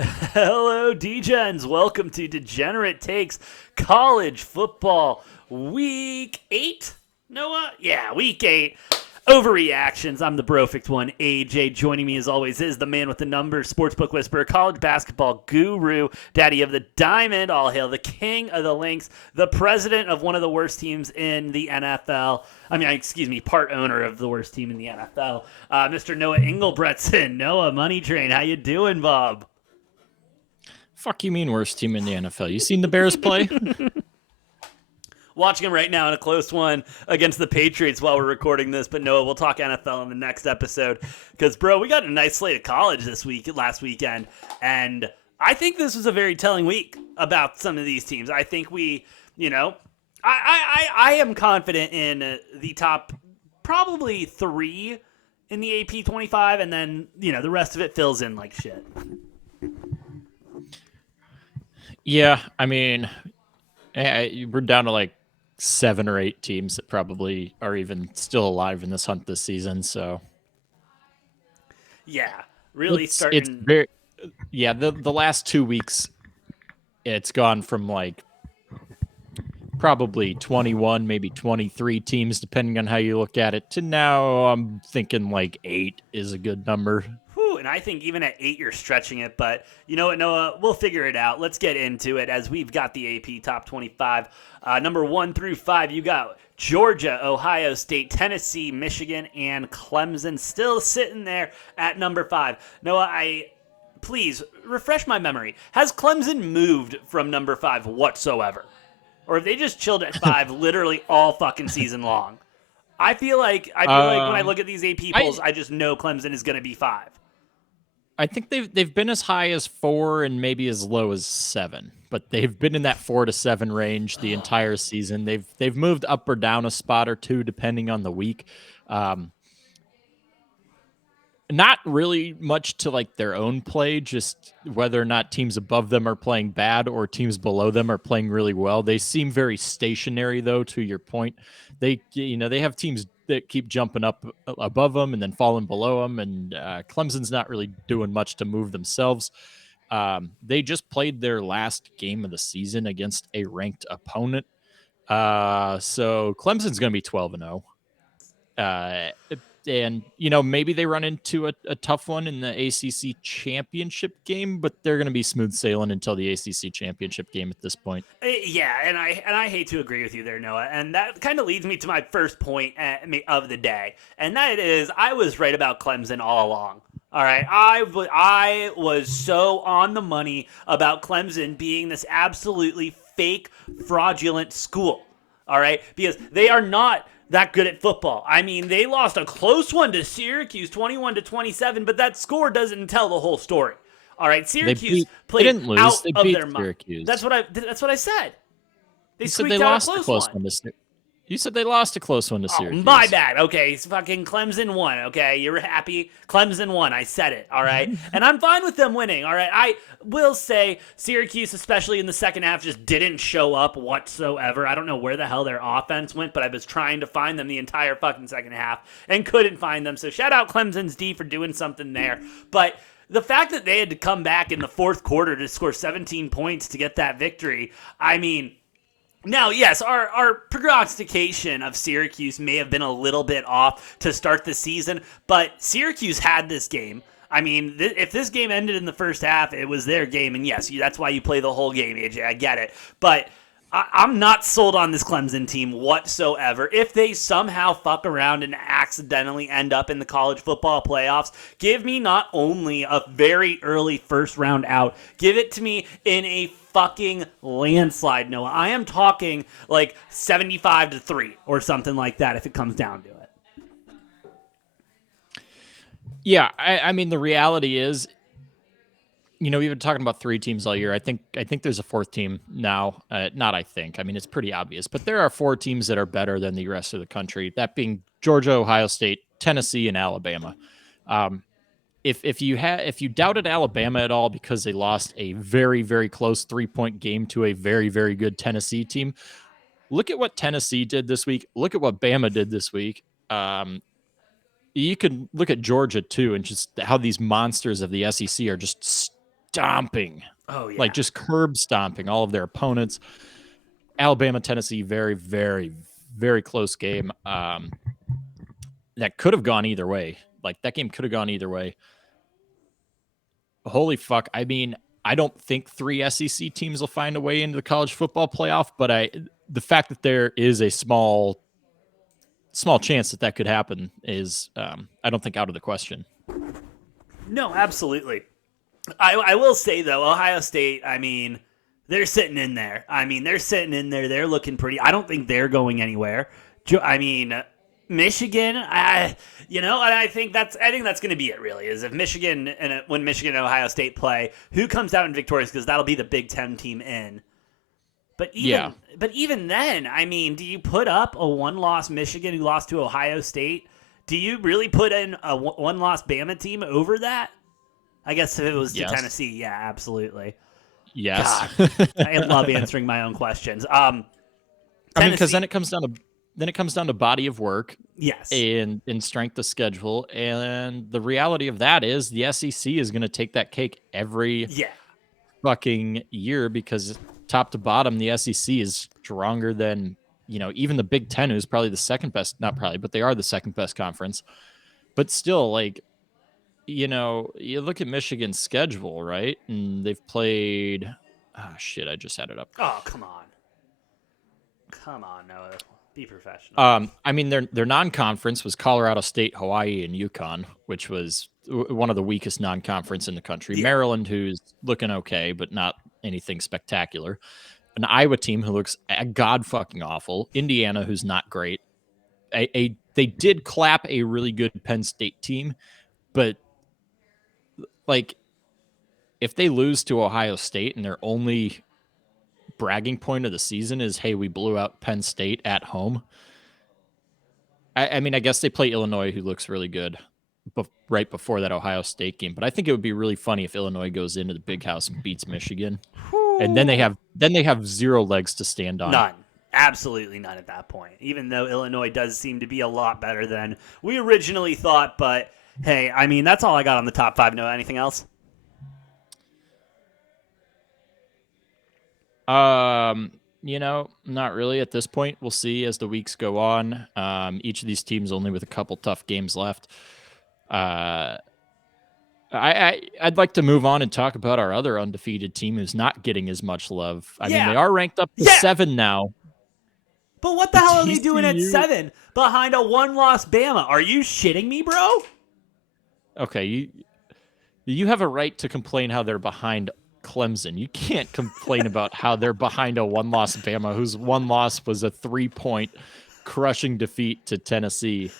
Hello, Degens. Welcome to Degenerate Takes College Football Week 8. Noah? Yeah, Week 8. Overreactions. I'm the Brofect1 AJ. Joining me as always is the man with the numbers, sportsbook whisperer, college basketball guru, daddy of the diamond, all hail the king of the links, the president of one of the worst teams in the NFL. Part owner of the worst team in the NFL, Mr. Noah Engelbretson. Noah Money Train. How you doing, Bob? Fuck you mean worst team in the NFL? You seen the Bears play? Watching him right now in a close one against the Patriots while we're recording this. But Noah, we'll talk NFL in the next episode because, bro, we got a nice slate of college last weekend, and I think this was a very telling week about some of these teams. I think I am confident in the top probably three in the AP 25, and then the rest of it fills in like shit. Yeah, we're down to like 7 or 8 teams that probably are even still alive in this hunt this season. So Yeah, really it's starting. very the last 2 weeks, it's gone from like probably 21, maybe 23 teams, depending on how you look at it, to now I'm thinking like 8 is a good number. Whew, and I think even at 8, you're stretching it. But you know what, Noah? We'll figure it out. Let's get into it as we've got the AP Top 25. Number 1 through 5, you got Georgia, Ohio State, Tennessee, Michigan, and Clemson still sitting there at number 5. Noah, please refresh my memory. Has Clemson moved from number 5 whatsoever? Or have they just chilled at 5 literally all fucking season long? I feel like when I look at these AP polls, I just know Clemson is going to be 5. I think they've been as high as 4 and maybe as low as 7, but they've been in that 4 to 7 range the entire season. They've moved up or down a spot or two depending on the week. Not really much to like their own play, just whether or not teams above them are playing bad or teams below them are playing really well. They seem very stationary, though. To your point, they have teams that keep jumping up above them and then falling below them, and Clemson's not really doing much to move themselves. They just played their last game of the season against a ranked opponent, so Clemson's going to be 12-0. And maybe they run into a tough one in the ACC championship game, but they're going to be smooth sailing until the ACC championship game at this point. Yeah, and I hate to agree with you there, Noah, and that kind of leads me to my first point of the day, and that is I was right about Clemson all along. All right, I was so on the money about Clemson being this absolutely fake, fraudulent school. All right, because they are not that good at football. I mean, they lost a close one to Syracuse, 21-27, but that score doesn't tell the whole story. All right, Syracuse played they didn't lose. out They of beat their mind. Syracuse. That's what I said. They You said squeaked they out lost a a close close one. one to You said they lost a close one to Oh, Syracuse. my bad. Okay, it's fucking Clemson won. Okay, you're happy. Clemson won. I said it. All right, and I'm fine with them winning. All right, I will say Syracuse, especially in the second half, just didn't show up whatsoever. I don't know where the hell their offense went, but I was trying to find them the entire fucking second half and couldn't find them. So shout out Clemson's D for doing something there. But the fact that they had to come back in the fourth quarter to score 17 points to get that victory, I mean. Now, yes, our prognostication of Syracuse may have been a little bit off to start the season, but Syracuse had this game. I mean, if this game ended in the first half, it was their game, and yes, that's why you play the whole game, AJ. I get it. But I'm not sold on this Clemson team whatsoever. If they somehow fuck around and accidentally end up in the college football playoffs, give me not only a very early first round out, give it to me in a fucking landslide, Noah. I am talking like 75-3 or something like that if it comes down to it. Yeah, I mean, the reality is, we've been talking about 3 teams all year. I think there's a 4th team now. Not I think. I mean, it's pretty obvious. But there are 4 teams that are better than the rest of the country, that being Georgia, Ohio State, Tennessee, and Alabama. If you doubted Alabama at all because they lost a very, very close 3-point game to a very, very good Tennessee team, look at what Tennessee did this week. Look at what Bama did this week. You can look at Georgia too, and just how these monsters of the SEC are just stomping, Oh yeah. like just curb stomping all of their opponents. Alabama, Tennessee, very, very, very close game. That could have gone either way. Like that game could have gone either way. Holy fuck. I mean, I don't think 3 SEC teams will find a way into the college football playoff, but the fact that there is a small chance that could happen is, I don't think, out of the question. No, absolutely. I will say though, Ohio State, I mean, they're sitting in there. They're sitting in there. They're looking pretty. I don't think they're going anywhere. I mean, Michigan, and I think that's going to be it. Really, is if Michigan and when Michigan and Ohio State play, who comes out in victorious, because that'll be the Big Ten team in. But even then, I mean, do you put up a one-loss Michigan who lost to Ohio State? Do you really put in a one-loss Bama team over that? I guess if it was to Tennessee, yeah, absolutely. Yes. God, I love answering my own questions. Because then it comes down to body of work, yes, and strength of schedule, and the reality of that is the SEC is going to take that cake every fucking year, because top to bottom the SEC is stronger than even the Big Ten, who's probably the second best, not probably, but they are the second best conference. But still, like, you look at Michigan's schedule, right? And they've played. Oh shit! I just had it up. Oh, come on, Noah, be professional. Their non-conference was Colorado State, Hawaii, and UConn, which was one of the weakest non-conference in the country. Yeah. Maryland, who's looking okay, but not anything spectacular. An Iowa team who looks god fucking awful. Indiana, who's not great. They did clap a really good Penn State team, but like, if they lose to Ohio State and their only bragging point of the season is, hey, we blew out Penn State at home, I guess they play Illinois, who looks really good, right before that Ohio State game. But I think it would be really funny if Illinois goes into the Big House and beats Michigan. And then they have zero legs to stand on. None. Absolutely none at that point. Even though Illinois does seem to be a lot better than we originally thought. But, hey, that's all I got on the top 5. Noah, anything else? Not really at this point. We'll see as the weeks go on. Each of these teams only with a couple tough games left. I'd like to move on and talk about our other undefeated team who's not getting as much love. I mean, they are ranked up to 7 now. But what the hell are they doing at 7 behind a one-loss Bama? Are you shitting me, bro? Okay, you have a right to complain how they're behind Clemson. You can't complain about how they're behind a one-loss Bama, whose one loss was a 3-point crushing defeat to Tennessee.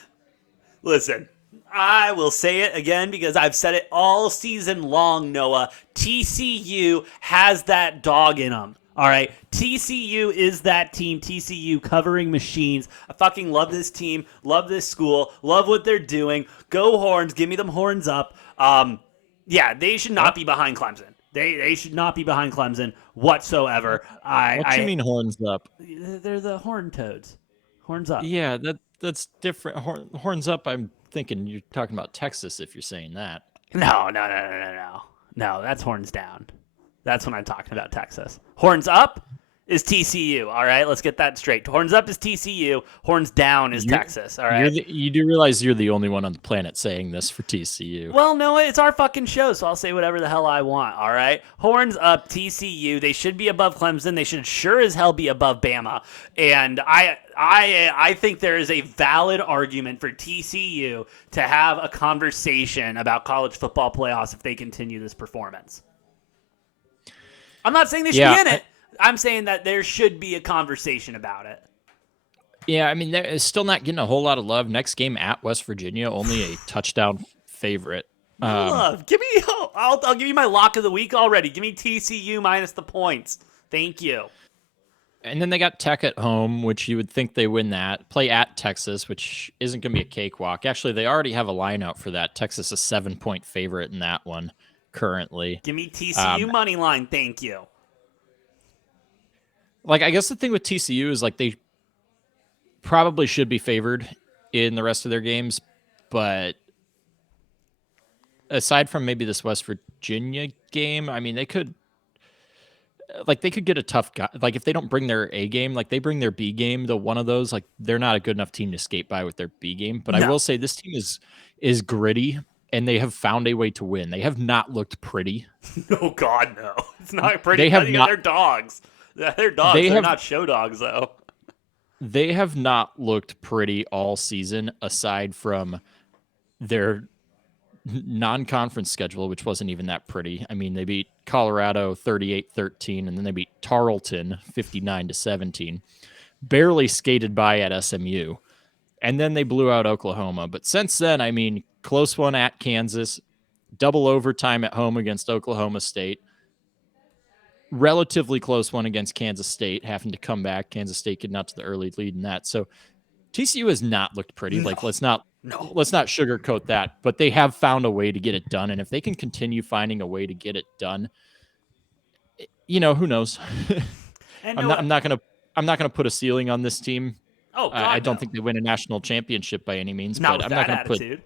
Listen, I will say it again because I've said it all season long, Noah. TCU has that dog in them. All right, TCU is that team. TCU covering machines. I fucking love this team. Love this school. Love what they're doing. Go Horns. Give me them horns up. Yeah, they should not be behind Clemson. They should not be behind Clemson whatsoever. What do you mean horns up? They're the horn toads. Horns up. Yeah, that's different. Horns up, I'm thinking you're talking about Texas if you're saying that. No. No, that's horns down. That's when I'm talking about Texas. Horns up is TCU, all right? Let's get that straight. Horns up is TCU. Horns down is Texas, all right? You do realize you're the only one on the planet saying this for TCU. Well, no, it's our fucking show, so I'll say whatever the hell I want, all right? Horns up, TCU. They should be above Clemson. They should sure as hell be above Bama. And I think there is a valid argument for TCU to have a conversation about college football playoffs if they continue this performance. I'm not saying they should be in it. I'm saying that there should be a conversation about it. Yeah, they're still not getting a whole lot of love. Next game at West Virginia, only a touchdown favorite. Love. Give me. I'll give you my lock of the week already. Give me TCU minus the points. Thank you. And then they got Tech at home, which you would think they win that. Play at Texas, which isn't going to be a cakewalk. Actually, they already have a line out for that. Texas is 7-point favorite in that one currently. Give me TCU money line. Thank you. Like, I guess the thing with TCU is, like, they probably should be favored in the rest of their games, but aside from maybe this West Virginia game, I mean, they could get a tough guy. Like if they don't bring their A game, like they bring their B game to one of those, like they're not a good enough team to skate by with their B game. But I No. will say this team is gritty and they have found a way to win. They have not looked pretty. Oh God, no. It's not pretty. They have not. They're dogs. They're dogs. They They're have. not show dogs though. They have not looked pretty all season, aside from their non-conference schedule, which wasn't even that pretty. I mean, they beat Colorado 38-13, and then they beat Tarleton 59-17. Barely skated by at SMU. And then they blew out Oklahoma. But since then, I mean, close one at Kansas, double overtime at home against Oklahoma State, relatively close one against Kansas State, having to come back. Kansas State getting out to the early lead in that. So TCU has not looked pretty. No. Like, let's not sugarcoat that, but they have found a way to get it done. And if they can continue finding a way to get it done, who knows? And I'm not gonna put a ceiling on this team. Oh God, I don't no. think they win a national championship by any means, Not but with attitude.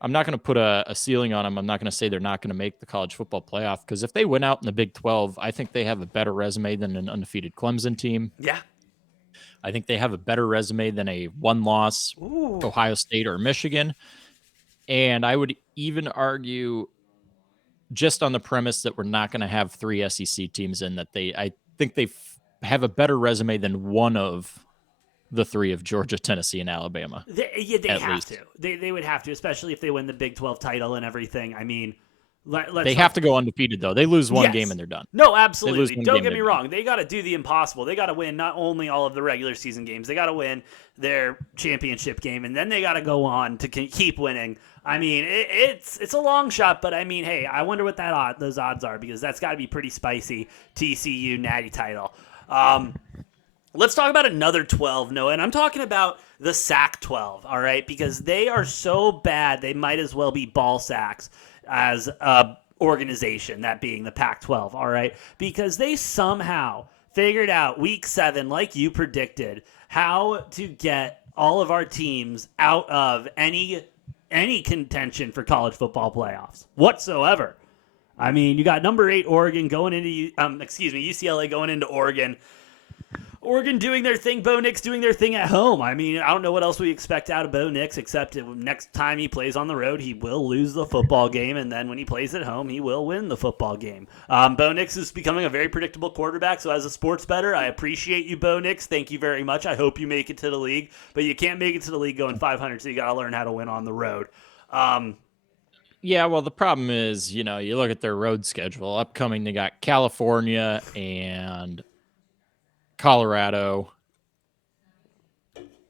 I'm not gonna put a ceiling on them. I'm not gonna say they're not gonna make the college football playoff, because if they win out in the Big 12, I think they have a better resume than an undefeated Clemson team. Yeah. I think they have a better resume than a one-loss Ohio State or Michigan. And I would even argue, just on the premise that we're not going to have 3 SEC teams in, that I think they have a better resume than one of the 3 of Georgia, Tennessee, and Alabama. They have to. They would have to, especially if they win the Big 12 title and everything. I mean, they have to go undefeated, though. They lose one game and they're done. No, absolutely. Don't get me wrong. They got to do the impossible. They got to win not only all of the regular season games, they got to win their championship game, and then they got to go on to keep winning. I mean, it's a long shot, but I mean, hey, I wonder what those odds are, because that's got to be pretty spicy. TCU Natty title. Let's talk about another 12, Noah, and I'm talking about the Sac 12, all right? Because they are so bad, they might as well be ball sacks as a organization, that being the Pac-12, all right? Because they somehow figured out week 7, like you predicted, how to get all of our teams out of any contention for college football playoffs whatsoever. I mean, you got number 8 Oregon going into UCLA going into Oregon. Oregon doing their thing, Bo Nix doing their thing at home. I mean, I don't know what else we expect out of Bo Nix, except next time he plays on the road, he will lose the football game, and then when he plays at home, he will win the football game. Bo Nix is becoming a very predictable quarterback, so as a sports bettor, I appreciate you, Bo Nix. Thank you very much. I hope you make it to the league, but you can't make it to the league going 500, so you got to learn how to win on the road. Yeah, well, the problem is, you look at their road schedule. Upcoming, they got California and Colorado.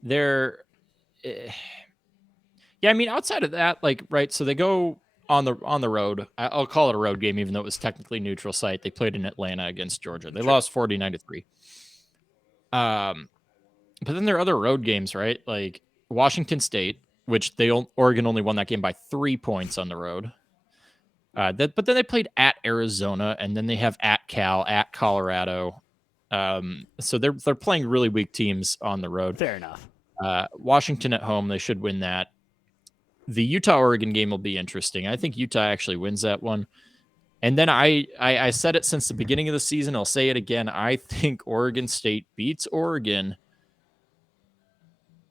I mean, outside of that, right, so they go on the road. I'll call it a road game, even though it was technically neutral site. They played in Atlanta against Georgia. They lost 49-3. But then there are other road games, right? Like Washington State, which Oregon only won that game by 3 points on the road. But then they played at Arizona, and then they have at Cal, at Colorado. So they're playing really weak teams on the road. Fair enough. Washington at home, they should win that. The Utah-Oregon game will be interesting. I think Utah actually wins that one. And then I said it since the beginning of the season. I'll say it again. I think Oregon State beats Oregon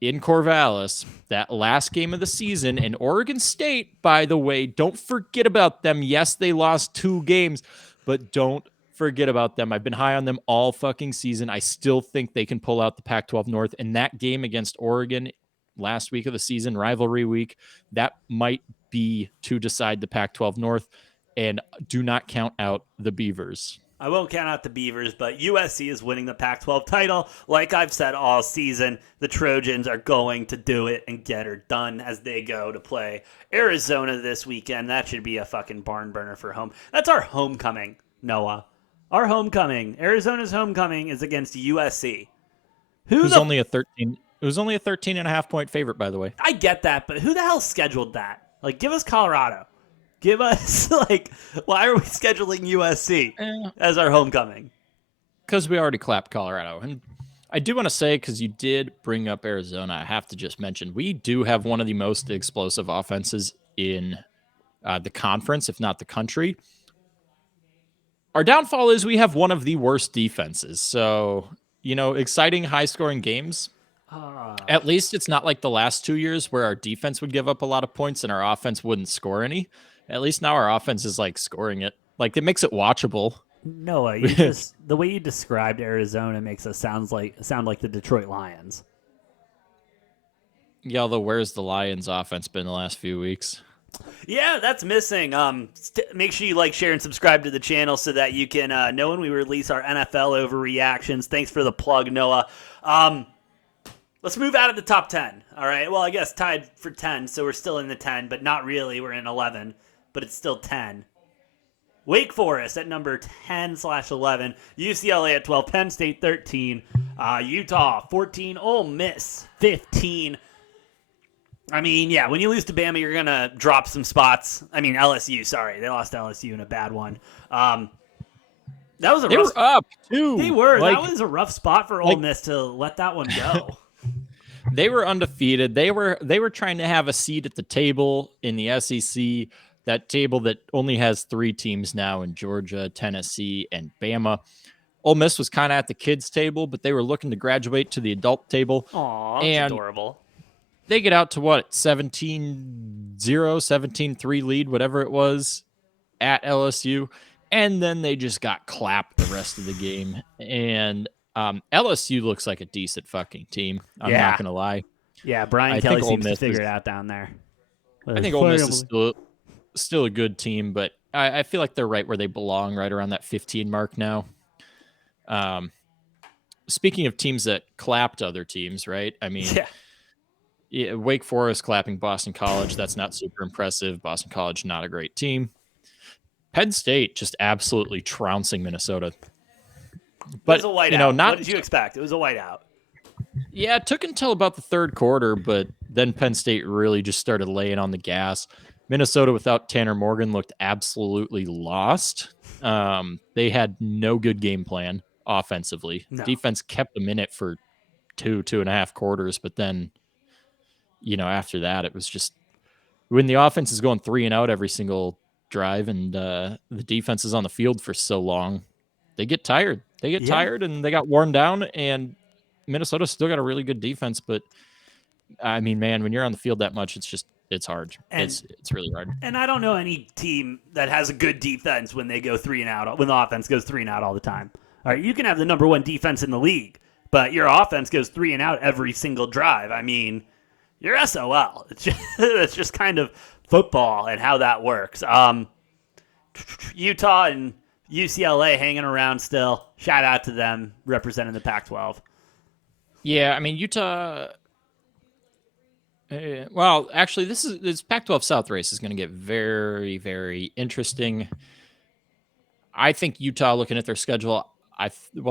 in Corvallis, that last game of the season. And Oregon State, by the way, don't forget about them. Yes, they lost 2 games, but don't forget about them. I've been high on them all fucking season. I still think they can pull out the Pac-12 North. And that game against Oregon last week of the season, rivalry week, that might be to decide the Pac-12 North. And do not count out the Beavers. I won't count out the Beavers, but USC is winning the Pac-12 title. Like I've said all season, the Trojans are going to do it and get her done as they go to play Arizona this weekend. That should be a fucking barn burner for home. That's our homecoming, Noah. Our homecoming, Arizona's homecoming, is against USC. Who's only a 13? It was only a 13.5 point favorite, by the way. I get that, but who the hell scheduled that? Like, give us Colorado. Give us, why are we scheduling USC as our homecoming? Because we already clapped Colorado. And I do want to say, because you did bring up Arizona, I have to just mention, we do have one of the most explosive offenses in the conference, if not the country. Our downfall is we have one of the worst defenses. So, exciting, high scoring games. At least it's not like the last 2 years where our defense would give up a lot of points and our offense wouldn't score any. At least now our offense is like scoring it. Like it makes it watchable. Noah, you just the way you described Arizona makes us sound like the Detroit Lions. Yeah, although where's the Lions offense been the last few weeks? Yeah, that's missing. Make sure you like, share, and subscribe to the channel so that you can know when we release our NFL overreactions. Thanks for the plug, Noah. Let's move out of the top 10. All right. Well, I guess tied for 10, so we're still in the 10, but not really. We're in 11, but it's still 10. Wake Forest at number 10/11, UCLA at 12, Penn State 13, Utah 14, Ole Miss 15. I mean, yeah, when you lose to Bama, you're going to drop some spots. I mean, LSU, sorry. They lost to LSU in a bad one. That was a They rough were up, too. They were. That was a rough spot for Ole Miss to let that one go. They were undefeated. They were trying to have a seat at the table in the SEC, that table that only has 3 teams now in Georgia, Tennessee, and Bama. Ole Miss was kind of at the kids' table, but they were looking to graduate to the adult table. Aw, that's adorable. They get out to what, 17-0, 17-3 lead, whatever it was, at LSU. And then they just got clapped the rest of the game. And LSU looks like a decent fucking team. I'm not going to lie. Yeah, Brian Kelly seems to figure it out down there. I think Ole Miss is still a good team, but I feel like they're right where they belong, right around that 15 mark now. Speaking of teams that clapped other teams, right? I mean, Wake Forest clapping Boston College. That's not super impressive. Boston College, not a great team. Penn State just absolutely trouncing Minnesota. But it was a whiteout. What did you expect? It was a whiteout. Yeah, it took until about the third quarter, but then Penn State really just started laying on the gas. Minnesota without Tanner Morgan looked absolutely lost. They had no good game plan offensively. No. Defense kept them in it for 2.5 quarters, but then, after that, it was just when the offense is going 3 and out every single drive and the defense is on the field for so long, they get tired. They get tired and they got worn down, and Minnesota still got a really good defense, but I mean, man, when you're on the field that much, it's hard. It's really hard. And I don't know any team that has a good defense when they go 3 and out, when the offense goes 3 and out all the time. All right, you can have the number 1 defense in the league, but your offense goes 3 and out every single drive. I mean, you're SOL. It's just kind of football and how that works. Utah and UCLA hanging around still. Shout out to them representing the Pac-12. Yeah, I mean, Utah. Well, actually, this Pac-12 South race is going to get very, very interesting. I think Utah, looking at their schedule,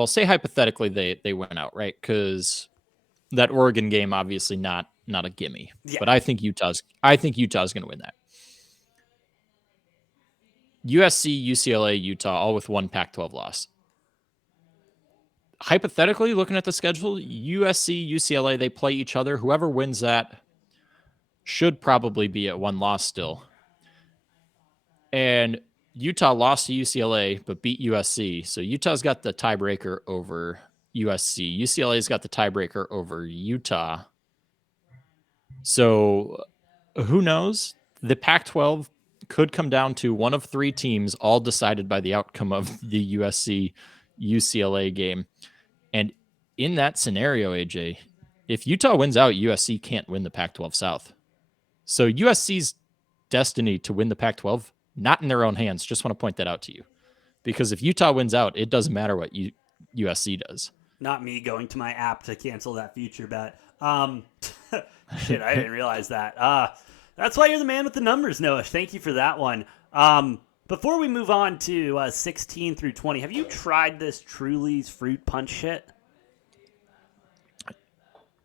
say hypothetically they went out, right? Because that Oregon game, obviously not a gimme. Yeah. But I think Utah's going to win that. USC, UCLA, Utah, all with 1 Pac-12 loss. Hypothetically, looking at the schedule, USC, UCLA, they play each other. Whoever wins that should probably be at 1 loss still. And Utah lost to UCLA, but beat USC. So Utah's got the tiebreaker over USC. UCLA's got the tiebreaker over Utah. So who knows? The Pac-12 could come down to one of 3 teams, all decided by the outcome of the USC-UCLA game. And in that scenario, AJ, if Utah wins out, USC can't win the Pac-12 South. So USC's destiny to win the Pac-12, not in their own hands. Just want to point that out to you. Because if Utah wins out, it doesn't matter what USC does. Not me going to my app to cancel that future bet. Shit, I didn't realize that. That's why you're the man with the numbers, Noah. Thank you for that one. Before we move on to 16 through 20, have you tried this Truly's fruit punch shit?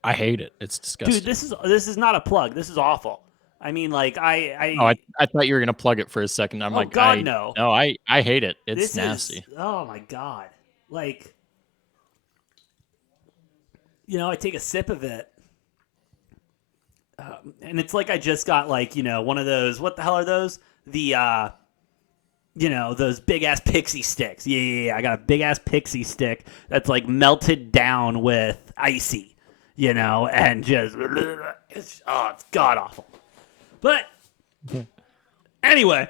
I hate it. It's disgusting. Dude, this is not a plug. This is awful. I mean, like, I thought you were gonna plug it for a second. I'm like, God, no. No, I hate it. It's nasty. Oh my God. Like, I take a sip of it, and it's like I just got, like, one of those. What the hell are those? the those big ass pixie sticks. Yeah. I got a big ass pixie stick that's like melted down with icy, and just it's god awful. But anyway,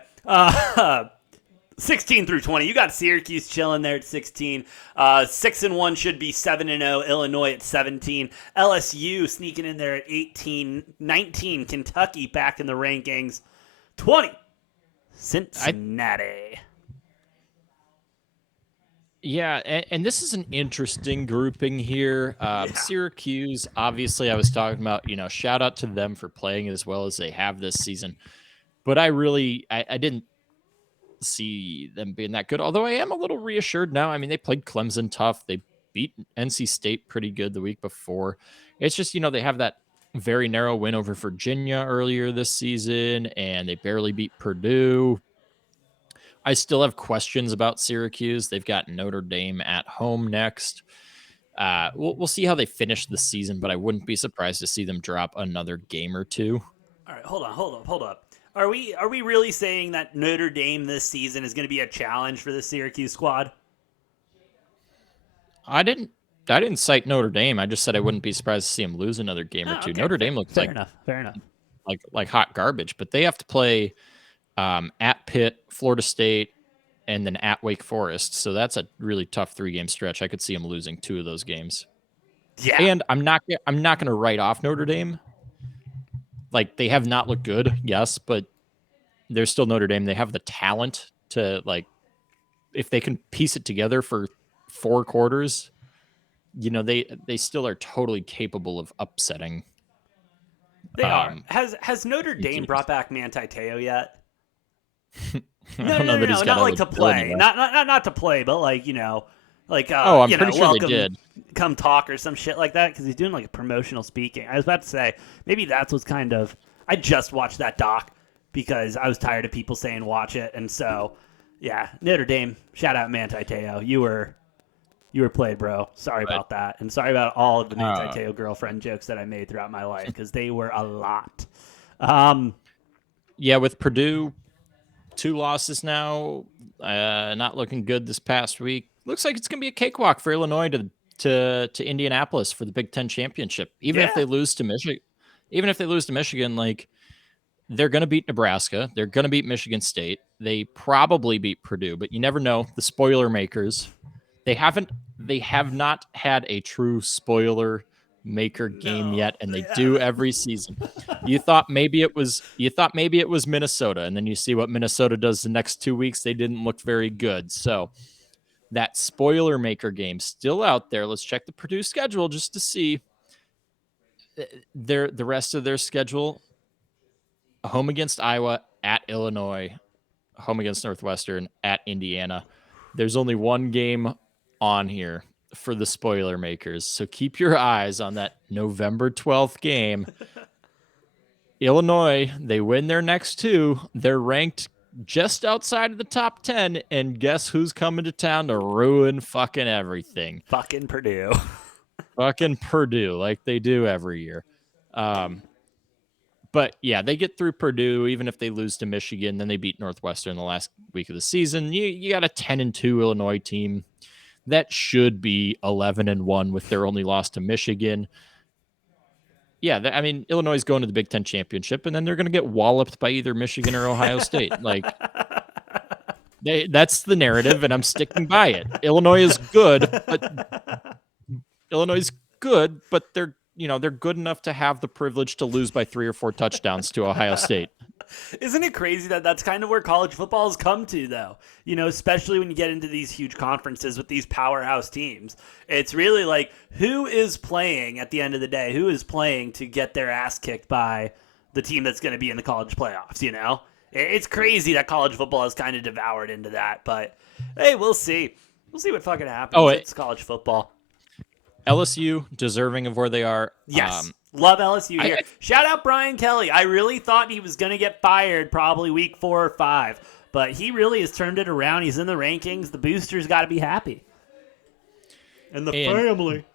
16 through 20. You got Syracuse chilling there at 16. 6-1 should be 7-0. Illinois at 17. LSU sneaking in there at 18. 19. Kentucky back in the rankings. 20. Cincinnati. Yeah, and this is an interesting grouping here. Syracuse, obviously, I was talking about, shout out to them for playing as well as they have this season. But I didn't see them being that good, although I am a little reassured now. I mean, they played Clemson tough. They beat NC State pretty good the week before. It's just, they have that very narrow win over Virginia earlier this season, and they barely beat Purdue. I still have questions about Syracuse. They've got Notre Dame at home next. We'll see how they finish the season, but I wouldn't be surprised to see them drop another game or two. All right, hold up. Are we really saying that Notre Dame this season is going to be a challenge for the Syracuse squad? I didn't cite Notre Dame. I just said I wouldn't be surprised to see them lose another game or two. Okay. Notre Dame looks fair enough. like hot garbage, but they have to play at Pitt, Florida State, and then at Wake Forest. So that's a really tough 3-game stretch. I could see them losing 2 of those games. Yeah. And I'm not going to write off Notre Dame. Like, they have not looked good, yes, but they're still Notre Dame. They have the talent to, like, if they can piece it together for 4 quarters, they still are totally capable of upsetting. They are. Has Notre Dame brought back Manti Te'o yet? No, not like to play, not to play, but like I'm pretty sure they did. Come talk or some shit like that because he's doing like a promotional speaking. I was about to say maybe that's what's kind of. I just watched that doc because I was tired of people saying watch it, and so yeah, Notre Dame. Shout out Manti Te'o. You were played, bro. Sorry about that, and sorry about all of the Manti Te'o girlfriend jokes that I made throughout my life because they were a lot. Yeah, with Purdue. 2 losses now, not looking good this past week. Looks like it's going to be a cakewalk for Illinois to Indianapolis for the Big Ten championship. Even if they lose to Michigan, like they're going to beat Nebraska, they're going to beat Michigan State. They probably beat Purdue, but you never know. The spoiler makers, they have not had a true spoiler maker game yet, and they do every season. You thought maybe it was Minnesota, and then you see what Minnesota does the next 2 weeks. They didn't look very good. So that spoiler maker game still out there. Let's check the Purdue schedule just to see the rest of their schedule. Home against Iowa, at Illinois, home against Northwestern, at Indiana. There's only one game on here for the spoiler makers. So keep your eyes on that November 12th game. Illinois, they win their next 2. They're ranked just outside of the top 10. And guess who's coming to town to ruin fucking everything? Fucking Purdue. Fucking Purdue, like they do every year. But yeah, they get through Purdue. Even if they lose to Michigan, then they beat Northwestern the last week of the season. You got a 10-2 Illinois team. That should be 11-1 with their only loss to Michigan. Yeah, Illinois is going to the Big Ten championship, and then they're going to get walloped by either Michigan or Ohio State. Like, that's the narrative, and I'm sticking by it. Illinois is good, but they're good enough to have the privilege to lose by 3 or 4 touchdowns to Ohio State. Isn't it crazy that that's kind of where college football has come to, though? Especially when you get into these huge conferences with these powerhouse teams. It's really like, who is playing at the end of the day? Who is playing to get their ass kicked by the team that's going to be in the college playoffs, It's crazy that college football has kind of devoured into that. But, hey, we'll see. We'll see what fucking happens. It's college football. LSU, deserving of where they are. Yes. Love LSU here. Shout out Brian Kelly. I really thought he was going to get fired probably week 4 or 5, but he really has turned it around. He's in the rankings. The boosters got to be happy. And the family.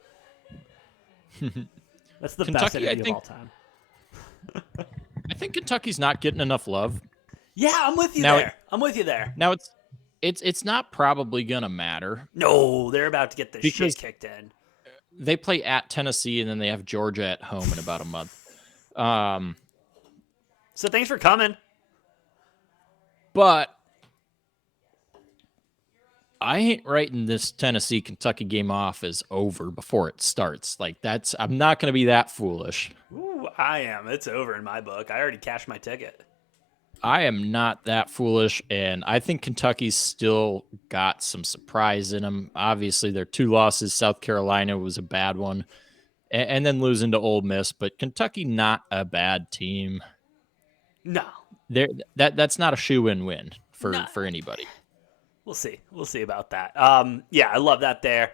That's the best interview of all time. I think Kentucky's not getting enough love. Yeah, I'm with you Now, there. I'm with you there. now it's not probably gonna matter No, they're about to get the shit because kicked in. they play at Tennessee and then they have Georgia at home in about a month. Um, So thanks for coming. but I ain't writing this Tennessee Kentucky game off as over before it starts. Like I'm not gonna be that foolish. Ooh, I am. It's over in my book. I already cashed my ticket. I am not that foolish, and I think Kentucky's still got some surprise in them. Obviously, their 2 losses, South Carolina was a bad one, and then losing to Ole Miss. But Kentucky, not a bad team. No. There, that's not a shoe-in win No. for anybody. We'll see. We'll see about that. Yeah, I love that there.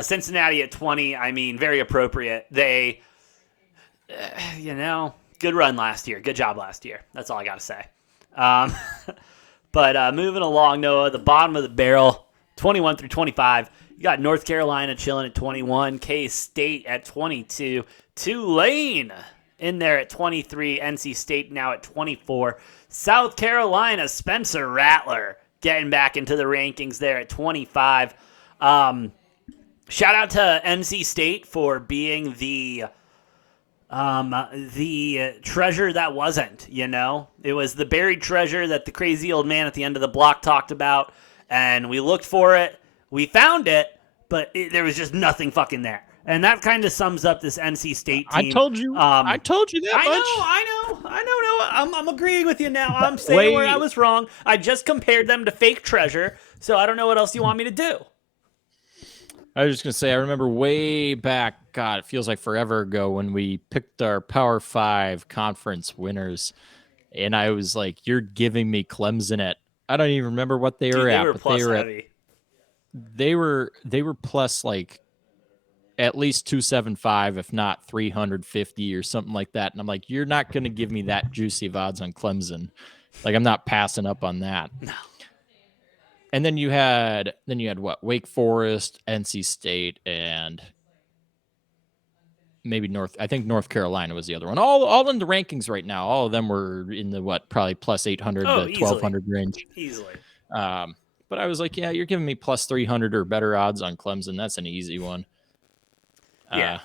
Cincinnati at 20, I mean, very appropriate. They, good run last year. Good job last year. That's all I got to say. Um, but moving along, Noah, the bottom of the barrel, 21 through 25. You got North Carolina chilling at 21, K-State at 22, Tulane in there at 23, NC State now at 24, South Carolina, Spencer Rattler getting back into the rankings there at 25. Shout out to NC State for being the treasure that wasn't, It was the buried treasure that the crazy old man at the end of the block talked about, and we looked for it. We found it, but there was just nothing fucking there. And that kind of sums up this NC State team. I told you that much. I know. I'm agreeing with you now. I'm saying where I was wrong. I just compared them to fake treasure, so I don't know what else you want me to do. I was just going to say, I remember way back, God, it feels like forever ago when we picked our Power 5 conference winners. And I was like, you're giving me Clemson at, I don't even remember what they were at. Were but plus they were heavy. They were plus like at least 275, if not 350 or something like that. And I'm like, you're not going to give me that juicy of odds on Clemson. Like, I'm not passing up on that. No. And then you had what? Wake Forest, NC State, and maybe I think North Carolina was the other one. All in the rankings right now. All of them were in the probably plus 800 to 1200 range. Easily. But I was like, yeah, you're giving me plus 300 or better odds on Clemson. That's an easy one. Yeah.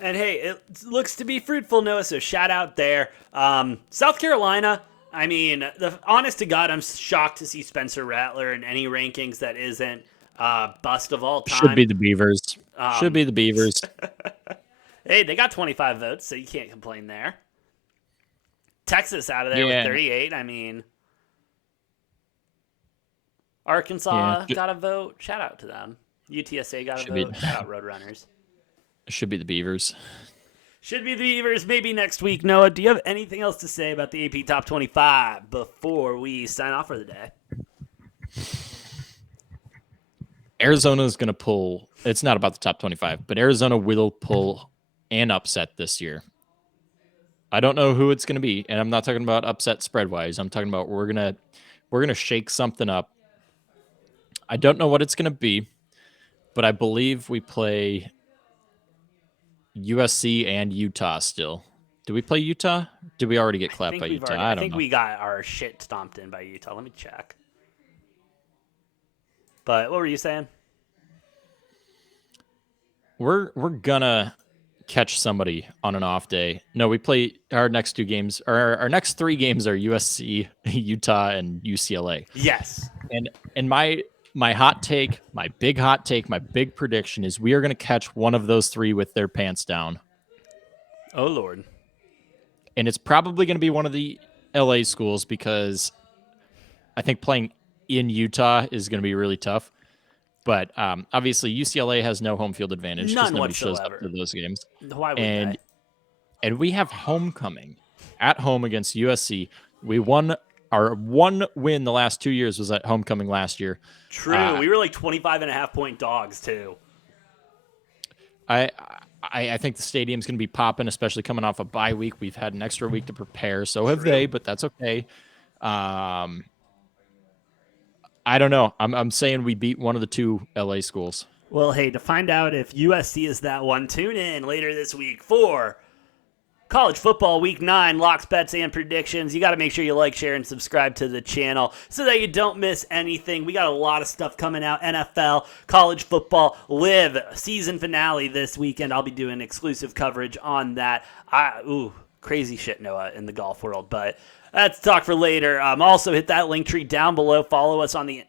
And hey, it looks to be fruitful, Noah, so shout out there. South Carolina, I mean, honest to God, I'm shocked to see Spencer Rattler in any rankings that isn't bust of all time. Should be the Beavers. Hey, they got 25 votes, so you can't complain there. Texas out of there with 38. I mean, Arkansas got a vote. Shout out to them. UTSA got a vote. Shout out Roadrunners. Should be the Beavers. Should be the Beavers. Maybe next week. Noah, do you have anything else to say about the AP Top 25 before we sign off for the day? Arizona is going to pull. It's not about the top 25, but Arizona will pull an upset this year. I don't know who it's going to be, and I'm not talking about upset spread-wise. I'm talking about we're gonna shake something up. I don't know what it's going to be, but I believe we play USC and Utah still. Do we play Utah? Did we already get clapped by Utah? I think we got our shit stomped in by Utah. Let me check. But what were you saying? We're gonna catch somebody on an off day. No, we play our next 2 games. Our next 3 games are USC, Utah, and UCLA. Yes. And my hot take, my big prediction is we are going to catch one of those 3 with their pants down. Oh, Lord. And it's probably going to be one of the LA schools because I think playing in Utah is going to be really tough. But obviously UCLA has no home field advantage because nobody shows up to those games. Why would they? And we have homecoming at home against USC. We won. Our 1 win the last 2 years was at homecoming last year. True. We were like 25.5-point dogs, too. I think the stadium's going to be popping, especially coming off a bye week. We've had an extra week to prepare. So have they, but that's okay. I don't know. I'm saying we beat one of the 2 LA schools. Well, hey, to find out if USC is that one, tune in later this week for college football week 9, locks, bets, and predictions. You got to make sure you like, share, and subscribe to the channel so that you don't miss anything. We got a lot of stuff coming out. NFL, college football, live season finale this weekend. I'll be doing exclusive coverage on that. Crazy shit, Noah, in the golf world, but that's talk for later. Also, hit that link tree down below. Follow us on the...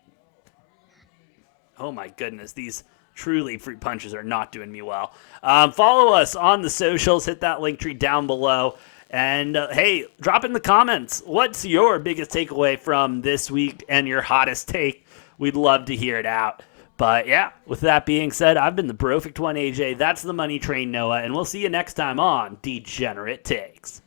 Oh my goodness, these truly fruit punches are not doing me well. Follow us on the socials. Hit that link tree down below. And hey, drop in the comments. What's your biggest takeaway from this week and your hottest take? We'd love to hear it out. But yeah, with that being said, I've been the Brofect1 AJ. That's the Money Train Noah. And we'll see you next time on Degenerate Takes.